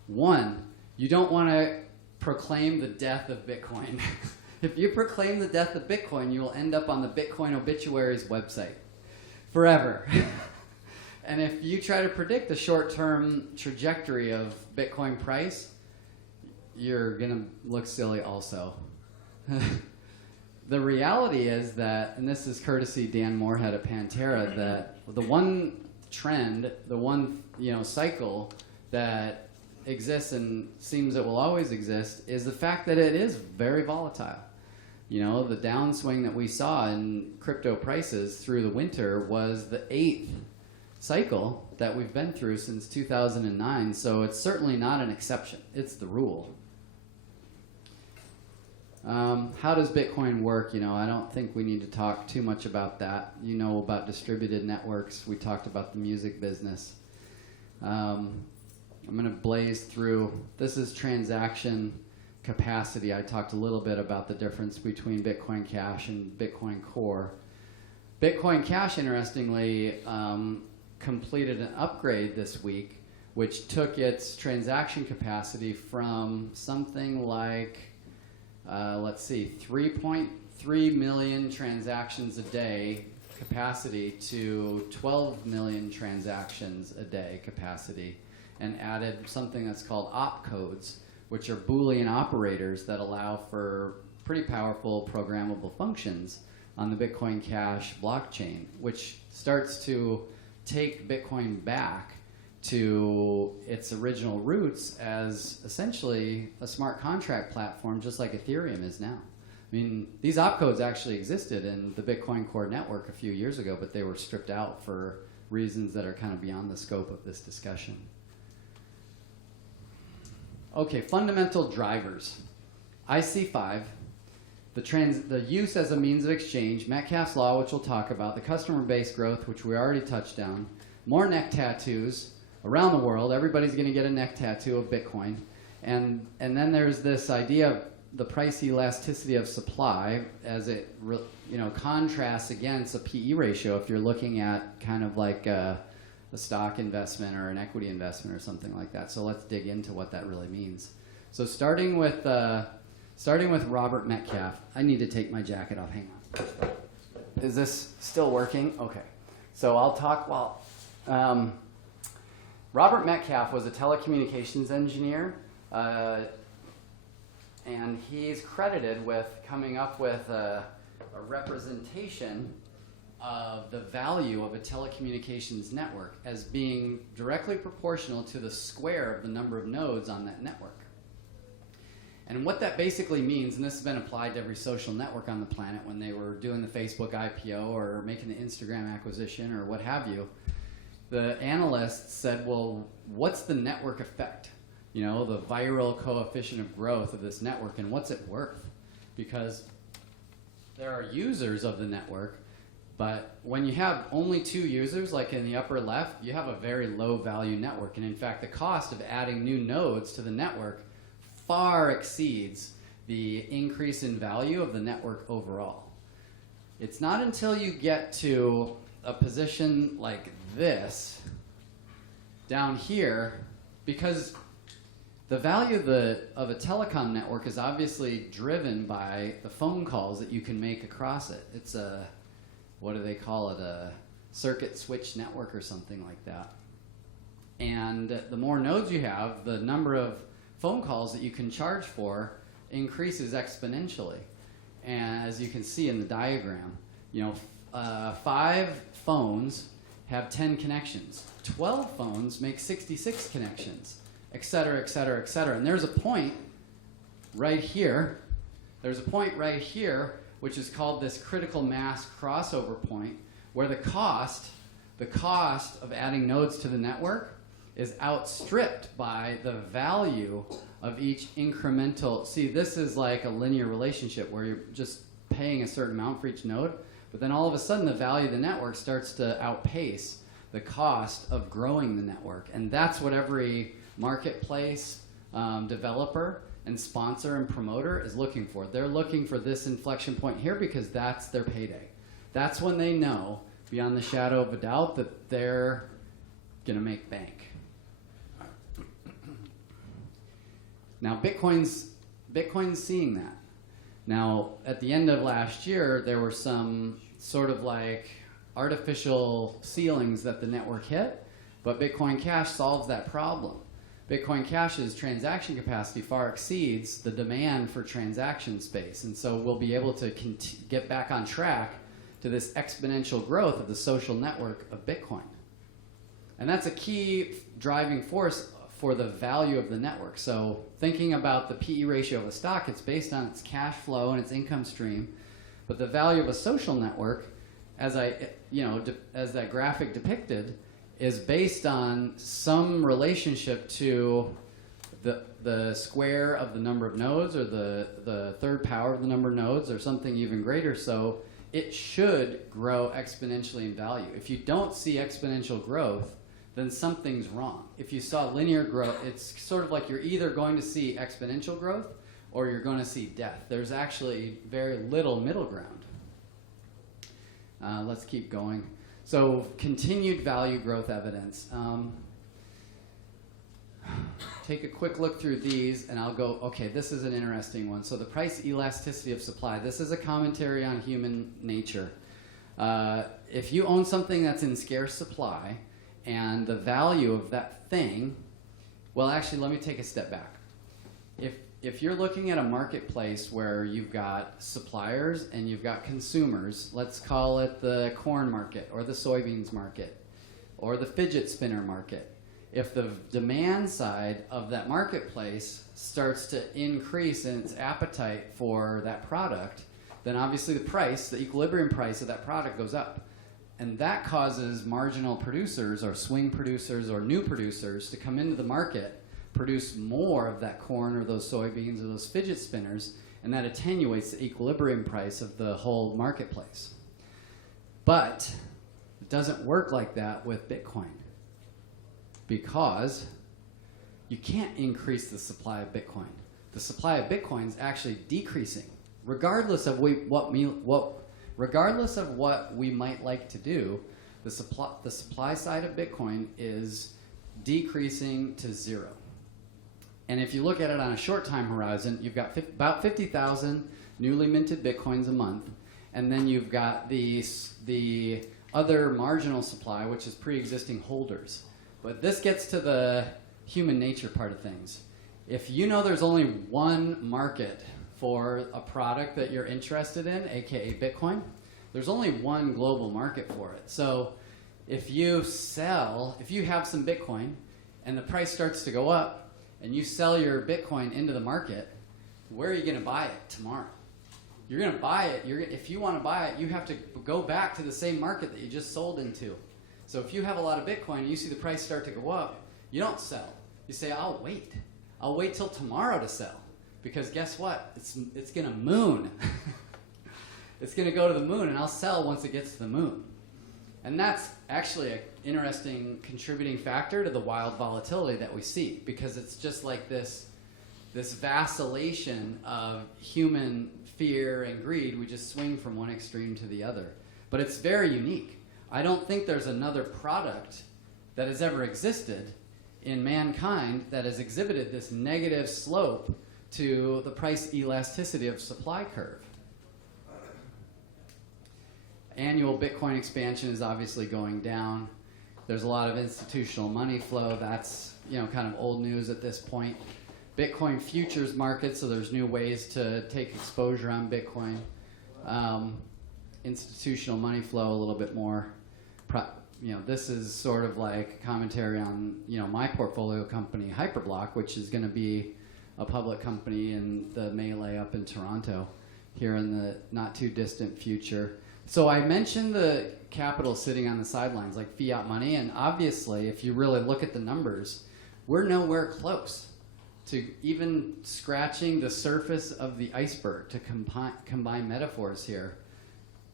One, you don't want to proclaim the death of Bitcoin. If you proclaim the death of Bitcoin, you will end up on the Bitcoin Obituaries website forever. And if you try to predict the short-term trajectory of Bitcoin price, you're going to look silly also. The reality is that, and this is courtesy Dan Moorhead at Pantera, that the one trend, the one cycle that exists and seems it will always exist is the fact that it is very volatile. The downswing that we saw in crypto prices through the winter was the 8th cycle that we've been through since 2009, so it's certainly not an exception. It's the rule. How does Bitcoin work? I don't think we need to talk too much about that. About distributed networks. We talked about the music business. I'm going to blaze through. This is transaction capacity. I talked a little bit about the difference between Bitcoin Cash and Bitcoin Core. Bitcoin Cash, interestingly, completed an upgrade this week, which took its transaction capacity from something like, 3.3 million transactions a day capacity to 12 million transactions a day capacity, and added something that's called opcodes, which are Boolean operators that allow for pretty powerful programmable functions on the Bitcoin Cash blockchain, which starts to take Bitcoin back to its original roots as essentially a smart contract platform, just like Ethereum is now. I mean, these opcodes actually existed in the Bitcoin Core network a few years ago, but they were stripped out for reasons that are kind of beyond the scope of this discussion. Okay, fundamental drivers. IC5, the use as a means of exchange, Metcalfe's law, which we'll talk about, the customer base growth, which we already touched on, more neck tattoos around the world. Everybody's going to get a neck tattoo of Bitcoin. And then there's this idea of the price elasticity of supply as it contrasts against a PE ratio if you're looking at kind of like a stock investment or an equity investment or something like that. So let's dig into what that really means. So starting with Robert Metcalfe. I need to take my jacket off. Hang on. Is this still working? Okay. So I'll talk while... Robert Metcalfe was a telecommunications engineer, and he's credited with coming up with a representation of the value of a telecommunications network as being directly proportional to the square of the number of nodes on that network. And what that basically means, and this has been applied to every social network on the planet when they were doing the Facebook IPO or making the Instagram acquisition or what have you, the analysts said, well, what's the network effect? The viral coefficient of growth of this network, and what's it worth? Because there are users of the network, but when you have only 2 users, like in the upper left, you have a very low value network. And in fact, the cost of adding new nodes to the network far exceeds the increase in value of the network overall. It's not until you get to a position like this down here, because the value of a telecom network is obviously driven by the phone calls that you can make across it. It's a, what do they call it, a circuit switch network or something like that. And the more nodes you have, the number of phone calls that you can charge for increases exponentially. And as you can see in the diagram, 5 phones have 10 connections. 12 phones make 66 connections, et cetera, et cetera, et cetera. And there's a point right here. There's a point right here, which is called this critical mass crossover point, where the cost of adding nodes to the network is outstripped by the value of each incremental. See, this is like a linear relationship where you're just paying a certain amount for each node, but then all of a sudden the value of the network starts to outpace the cost of growing the network. And that's what every marketplace developer and sponsor and promoter is looking for. They're looking for this inflection point here because that's their payday. That's when they know, beyond the shadow of a doubt, that they're going to make bank. Now, Bitcoin's seeing that. Now, at the end of last year, there were some sort of like artificial ceilings that the network hit, but Bitcoin Cash solves that problem. Bitcoin Cash's transaction capacity far exceeds the demand for transaction space, and so we'll be able to get back on track to this exponential growth of the social network of Bitcoin. And that's a key driving force for the value of the network. So thinking about the PE ratio of a stock, it's based on its cash flow and its income stream, but the value of a social network, as that graphic depicted, is based on some relationship to the square of the number of nodes, or the third power of the number of nodes, or something even greater. So it should grow exponentially in value. If you don't see exponential growth, then something's wrong. If you saw linear growth, it's sort of like you're either going to see exponential growth or you're going to see death. There's actually very little middle ground. Let's keep going. So continued value growth evidence. Take a quick look through these and I'll go, okay, this is an interesting one. So the price elasticity of supply. This is a commentary on human nature. If you own something that's in scarce supply and the value of that thing, well, actually, let me take a step back. If you're looking at a marketplace where you've got suppliers and you've got consumers, let's call it the corn market or the soybeans market or the fidget spinner market. If the demand side of that marketplace starts to increase in its appetite for that product, then obviously the price, the equilibrium price of that product goes up. And that causes marginal producers or swing producers or new producers to come into the market, produce more of that corn or those soybeans or those fidget spinners, and that attenuates the equilibrium price of the whole marketplace. But it doesn't work like that with Bitcoin, because you can't increase the supply of Bitcoin. The supply of Bitcoin is actually decreasing, regardless of what we might like to do. The supply side of Bitcoin is decreasing to zero. And if you look at it on a short time horizon, you've got about 50,000 newly minted Bitcoins a month, and then you've got the other marginal supply, which is pre-existing holders. But this gets to the human nature part of things. If you know there's only one market for a product that you're interested in, aka Bitcoin, there's only one global market for it. So if you have some Bitcoin and the price starts to go up, and you sell your Bitcoin into the market, where are you going to buy it tomorrow? You're going to buy it. If you want to buy it, you have to go back to the same market that you just sold into. So if you have a lot of Bitcoin and you see the price start to go up, you don't sell. You say, I'll wait. I'll wait till tomorrow to sell. Because guess what? It's going to moon. It's going to go to the moon, and I'll sell once it gets to the moon. And that's actually an interesting contributing factor to the wild volatility that we see, because it's just like this vacillation of human fear and greed. We just swing from one extreme to the other. But it's very unique. I don't think there's another product that has ever existed in mankind that has exhibited this negative slope to the price elasticity of supply curve. Annual Bitcoin expansion is obviously going down. There's a lot of institutional money flow. That's kind of old news at this point. Bitcoin futures market, so there's new ways to take exposure on Bitcoin. Institutional money flow a little bit more. This is sort of like commentary on, my portfolio company, Hyperblock, which is going to be a public company in the melee up in Toronto here in the not too distant future. So I mentioned the capital sitting on the sidelines, like fiat money, and obviously, if you really look at the numbers, we're nowhere close to even scratching the surface of the iceberg, to combine metaphors here.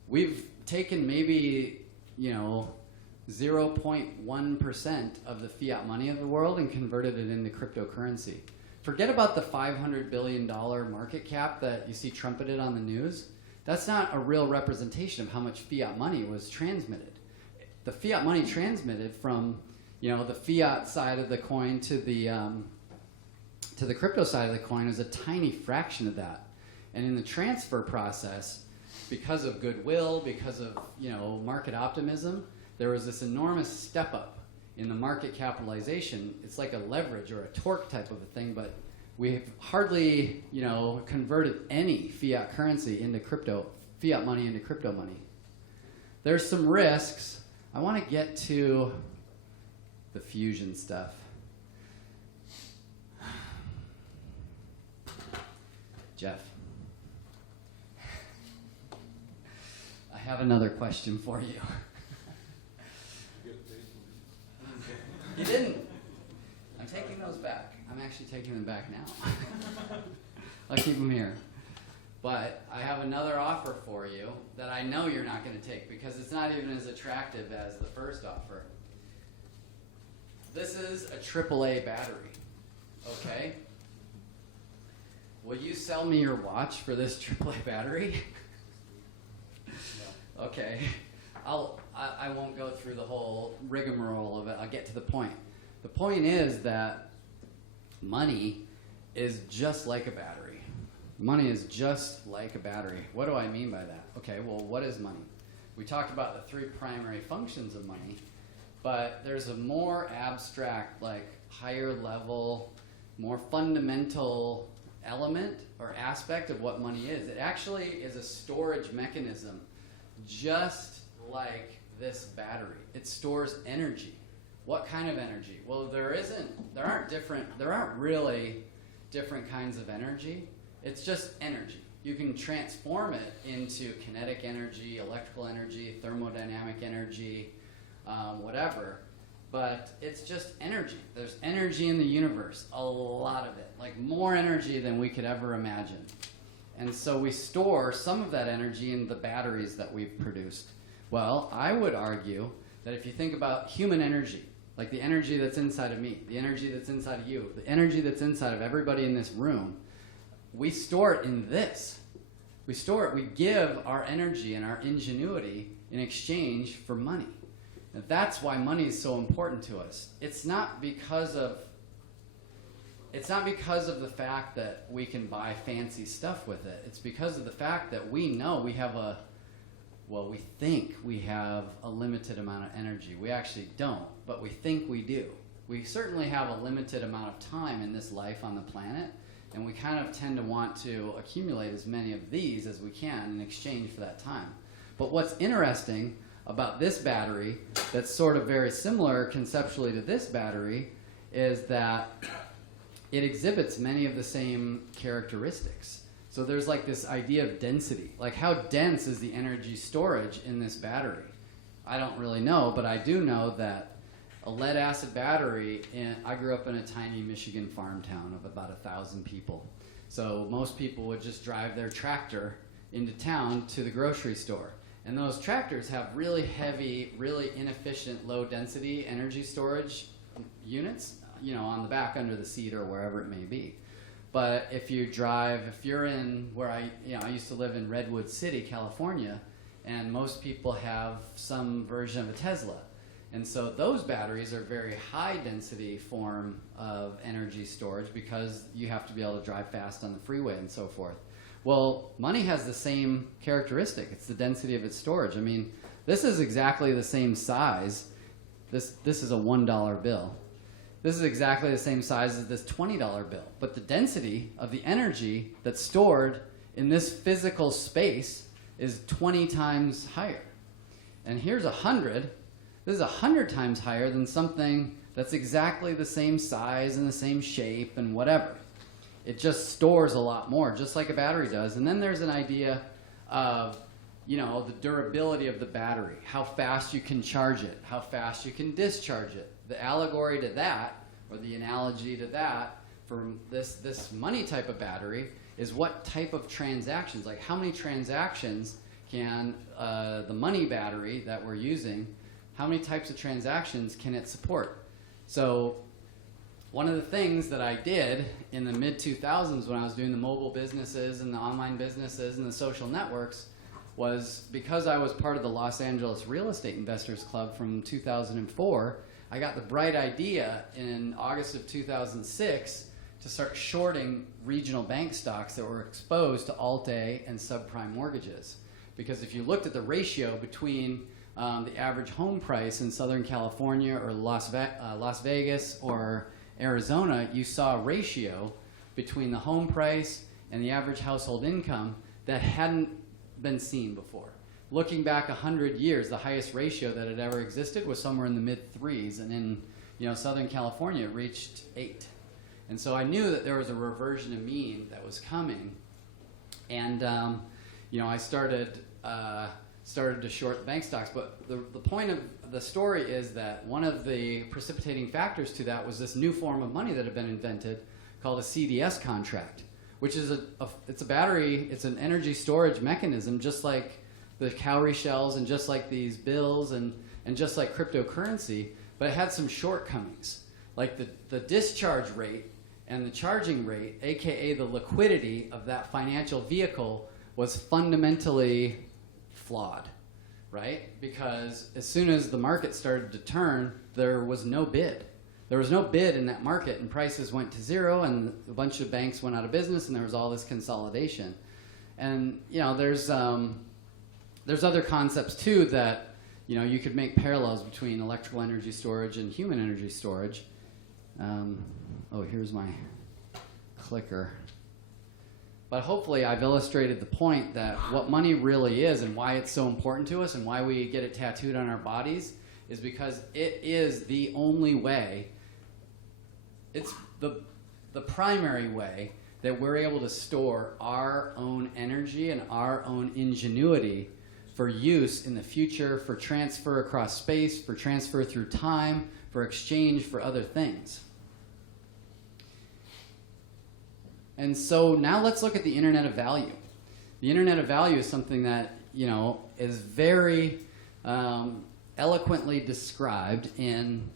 We've taken maybe, 0.1% of the fiat money of the world and converted it into cryptocurrency. Forget about the $500 billion market cap that you see trumpeted on the news. That's not a real representation of how much fiat money was transmitted. The fiat money transmitted from, the fiat side of the coin to the crypto side of the coin is a tiny fraction of that. And in the transfer process, because of goodwill, because of market optimism, there was this enormous step up in the market capitalization. It's like a leverage or a torque type of a thing, but we've hardly converted any fiat currency into fiat money into crypto money. There's some risks. I want to get to the fusion stuff. Jeff, I have another question for you. You didn't. I'm taking those back. I'm actually taking them back now. I'll keep them here. But I have another offer for you that I know you're not going to take because it's not even as attractive as the first offer. This is a AAA battery, okay? Will you sell me your watch for this AAA battery? No. Okay. I won't go through the whole rigmarole of it. I'll get to the point. The point is that money is just like a battery. Money is just like a battery. What do I mean by that? Okay, well, what is money? We talked about the three primary functions of money, but there's a more abstract, like higher level, more fundamental element or aspect of what money is. It actually is a storage mechanism, just like this battery. It stores energy. What kind of energy? Well, there aren't really different kinds of energy. It's just energy. You can transform it into kinetic energy, electrical energy, thermodynamic energy, whatever. But it's just energy. There's energy in the universe, a lot of it, like more energy than we could ever imagine. And so we store some of that energy in the batteries that we've produced. Well, I would argue that if you think about human energy, like the energy that's inside of me, the energy that's inside of you, the energy that's inside of everybody in this room, we store it in this. We store it, we give our energy and our ingenuity in exchange for money. And that's why money is so important to us. It's not because of the fact that we can buy fancy stuff with it. It's because of the fact that we know we have we think we have a limited amount of energy. We actually don't, but we think we do. We certainly have a limited amount of time in this life on the planet, and we kind of tend to want to accumulate as many of these as we can in exchange for that time. But what's interesting about this battery that's sort of very similar conceptually to this battery is that it exhibits many of the same characteristics. So there's like this idea of density. Like how dense is the energy storage in this battery? I don't really know, but I do know that a lead acid battery, I grew up in a tiny Michigan farm town of about 1,000 people. So most people would just drive their tractor into town to the grocery store. And those tractors have really heavy, really inefficient, low density energy storage units, on the back under the seat or wherever it may be. But if you're in where I used to live in Redwood City, California, and most people have some version of a Tesla. And so those batteries are very high density form of energy storage because you have to be able to drive fast on the freeway and so forth. Well, money has the same characteristic. It's the density of its storage. I mean, this is exactly the same size. This is a $1 bill. This is exactly the same size as this $20 bill. But the density of the energy that's stored in this physical space is 20 times higher. And here's 100. This is 100 times higher than something that's exactly the same size and the same shape and whatever. It just stores a lot more, just like a battery does. And then there's an idea of, you know, the durability of the battery, how fast you can charge it, how fast you can discharge it. The allegory to that, or the analogy to that, for this money type of battery, is what type of transactions, like how many transactions can the money battery that we're using, how many types of transactions can it support? So one of the things that I did in the mid-2000s when I was doing the mobile businesses and the online businesses and the social networks was, because I was part of the Los Angeles Real Estate Investors Club from 2004, I got the bright idea in August of 2006 to start shorting regional bank stocks that were exposed to Alt-A and subprime mortgages. Because if you looked at the ratio between the average home price in Southern California or Las Vegas or Arizona, you saw a ratio between the home price and the average household income that hadn't been seen before. Looking back 100 years, the highest ratio that had ever existed was somewhere in the mid-3s, and in Southern California it reached 8. And so I knew that there was a reversion to mean that was coming, and I started to short the bank stocks. But the point of the story is that one of the precipitating factors to that was this new form of money that had been invented called a CDS contract, which is it's a battery, it's an energy storage mechanism, just like the cowrie shells and just like these bills and just like cryptocurrency, but it had some shortcomings. Like the discharge rate and the charging rate, aka the liquidity of that financial vehicle, was fundamentally flawed, right? Because as soon as the market started to turn, there was no bid. There was no bid in that market, and prices went to zero, and a bunch of banks went out of business, and there was all this consolidation. And there's other concepts too that you could make parallels between electrical energy storage and human energy storage. Here's my clicker. But hopefully I've illustrated the point that what money really is and why it's so important to us and why we get it tattooed on our bodies is because it is the only way, it's the primary way that we're able to store our own energy and our own ingenuity for use in the future, for transfer across space, for transfer through time, for exchange for other things. And so now let's look at the Internet of Value. The Internet of Value is something that, is very eloquently described in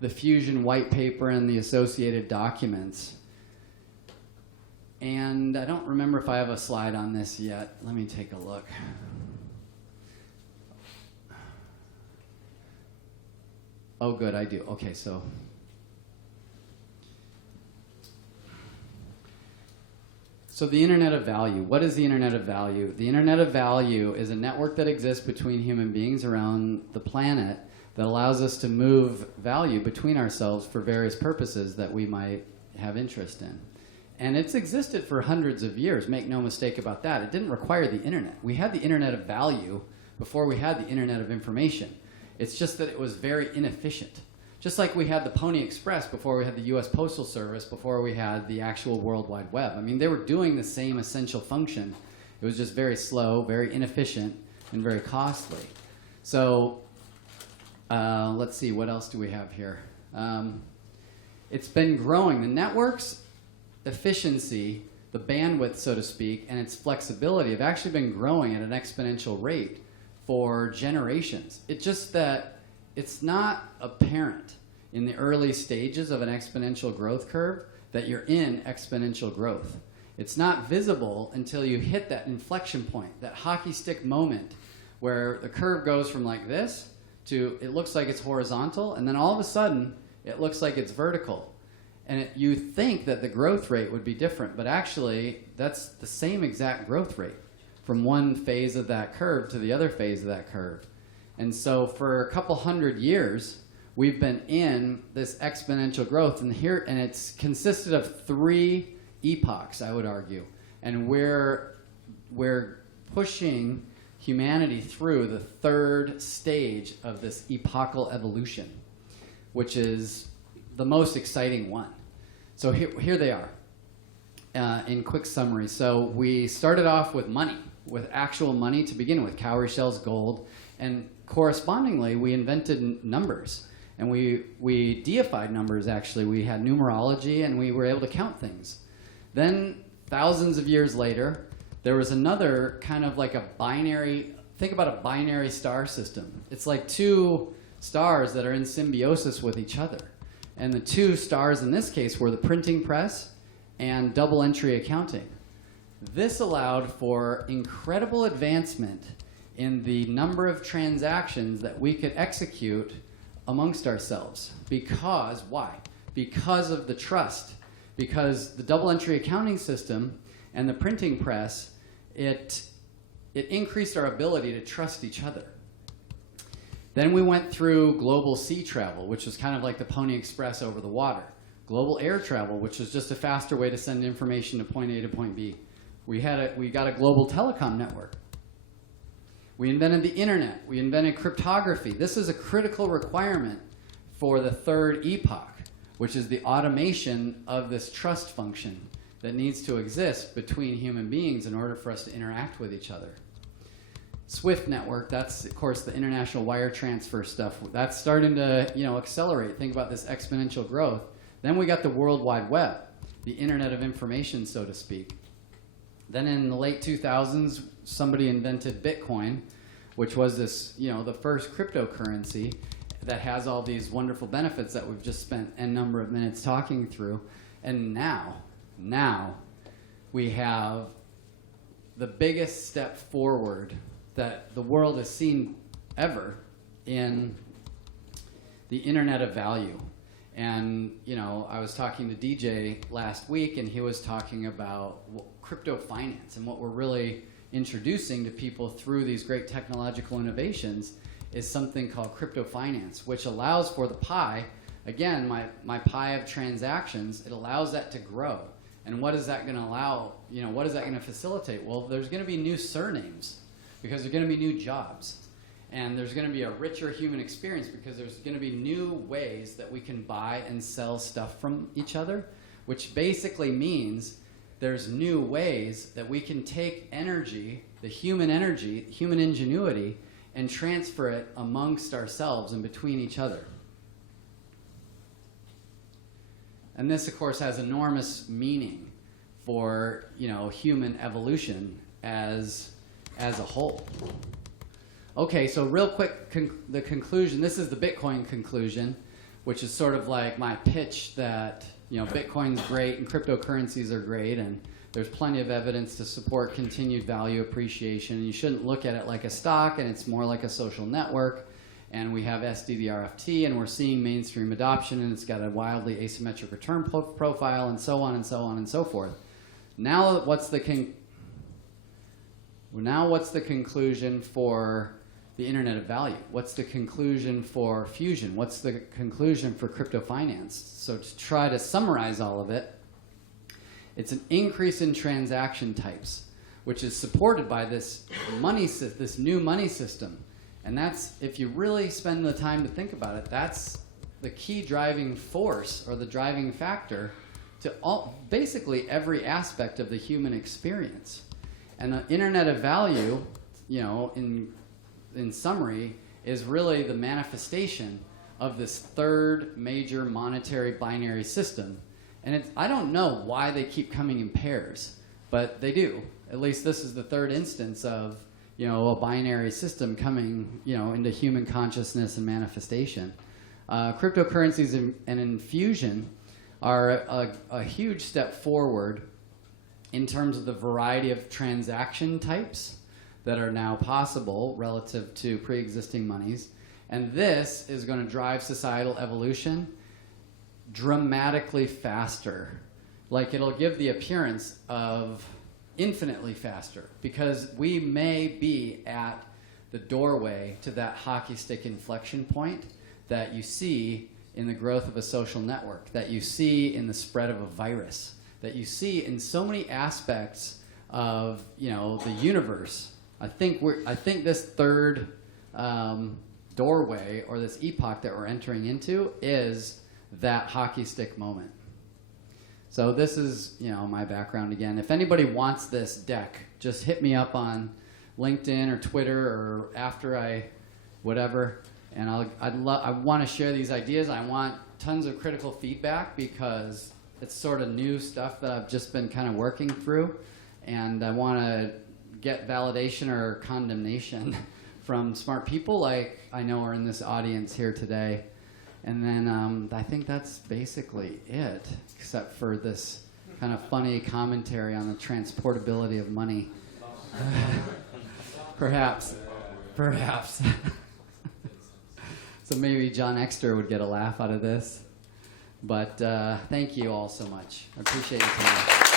the Fusion white paper and the associated documents. And I don't remember if I have a slide on this yet. Let me take a look. Oh, good, I do. Okay, so the Internet of Value. What is the Internet of Value? The Internet of Value is a network that exists between human beings around the planet that allows us to move value between ourselves for various purposes that we might have interest in. And it's existed for hundreds of years, make no mistake about that. It didn't require the Internet. We had the Internet of Value before we had the Internet of Information. It's just that it was very inefficient. Just like we had the Pony Express before we had the US Postal Service, before we had the actual World Wide Web. I mean, they were doing the same essential function. It was just very slow, very inefficient, and very costly. So let's see, what else do we have here? It's been growing. The network's efficiency, the bandwidth, so to speak, and its flexibility have actually been growing at an exponential rate for generations. It's just that it's not apparent in the early stages of an exponential growth curve that you're in exponential growth. It's not visible until you hit that inflection point, that hockey stick moment where the curve goes from like this to it looks like it's horizontal, and then all of a sudden it looks like it's vertical. And you think that the growth rate would be different, but actually that's the same exact growth rate from one phase of that curve to the other phase of that curve. And so for a couple hundred years, we've been in this exponential growth, and it's consisted of 3 epochs, I would argue. And we're pushing humanity through the third stage of this epochal evolution, which is the most exciting one. So here they are in quick summary. So we started off with money, with actual money to begin with, cowrie shells, gold, and correspondingly we invented numbers. And we deified numbers, actually. We had numerology, and we were able to count things. Then, thousands of years later, there was another kind of like a binary, think about a binary star system. It's like two stars that are in symbiosis with each other. And the two stars in this case were the printing press and double entry accounting. This allowed for incredible advancement in the number of transactions that we could execute amongst ourselves. Because, why? Because of the trust. Because the double entry accounting system and the printing press, it increased our ability to trust each other. Then we went through global sea travel, which was kind of like the Pony Express over the water. Global air travel, which was just a faster way to send information to point A to point B. We got a global telecom network. We invented the internet. We invented cryptography. This is a critical requirement for the third epoch, which is the automation of this trust function that needs to exist between human beings in order for us to interact with each other. SWIFT network, that's of course the international wire transfer stuff. That's starting to accelerate. Think about this exponential growth. Then we got the World Wide Web, the Internet of Information, so to speak. Then in the late 2000s, somebody invented Bitcoin, which was this, the first cryptocurrency that has all these wonderful benefits that we've just spent a number of minutes talking through. And now we have the biggest step forward that the world has seen ever in the Internet of Value. And, I was talking to DJ last week, and he was talking about crypto finance, and what we're really introducing to people through these great technological innovations is something called crypto finance, which allows for the pie, again, my pie of transactions, it allows that to grow. And what is that going to allow, what is that going to facilitate? Well, there's going to be new surnames because there's going to be new jobs. And there's going to be a richer human experience because there's going to be new ways that we can buy and sell stuff from each other, which basically means there's new ways that we can take energy, human ingenuity, and transfer it amongst ourselves and between each other. And this, of course, has enormous meaning for, human evolution as a whole. Okay, so real quick, the conclusion. This is the Bitcoin conclusion, which is sort of like my pitch that Bitcoin's great and cryptocurrencies are great, and there's plenty of evidence to support continued value appreciation. You shouldn't look at it like a stock, and it's more like a social network. And we have SDDRFT, and we're seeing mainstream adoption, and it's got a wildly asymmetric return profile, and so on and so on and so forth. Now, what's the conclusion for the Internet of Value? What's the conclusion for fusion? What's the conclusion for crypto finance? So to try to summarize all of it, it's an increase in transaction types, which is supported by this new money system. And that's, if you really spend the time to think about it, that's the key driving force or the driving factor to basically every aspect of the human experience. And the Internet of Value, in summary, is really the manifestation of this third major monetary binary system. And I don't know why they keep coming in pairs, but they do. At least this is the third instance of a binary system coming into human consciousness and manifestation. Cryptocurrencies and infusion are a huge step forward in terms of the variety of transaction types that are now possible relative to pre-existing monies. And this is going to drive societal evolution dramatically faster. Like, it'll give the appearance of infinitely faster, because we may be at the doorway to that hockey stick inflection point that you see in the growth of a social network, that you see in the spread of a virus, that you see in so many aspects of the universe I think this third doorway or this epoch that we're entering into is that hockey stick moment. So this is, my background again. If anybody wants this deck, just hit me up on LinkedIn or Twitter or after whatever, and I want to share these ideas. I want tons of critical feedback because it's sort of new stuff that I've just been kind of working through, and I want to get validation or condemnation from smart people like I know are in this audience here today. And then I think that's basically it, except for this kind of funny commentary on the transportability of money. Perhaps. So maybe John Exter would get a laugh out of this. But thank you all so much. I appreciate your time.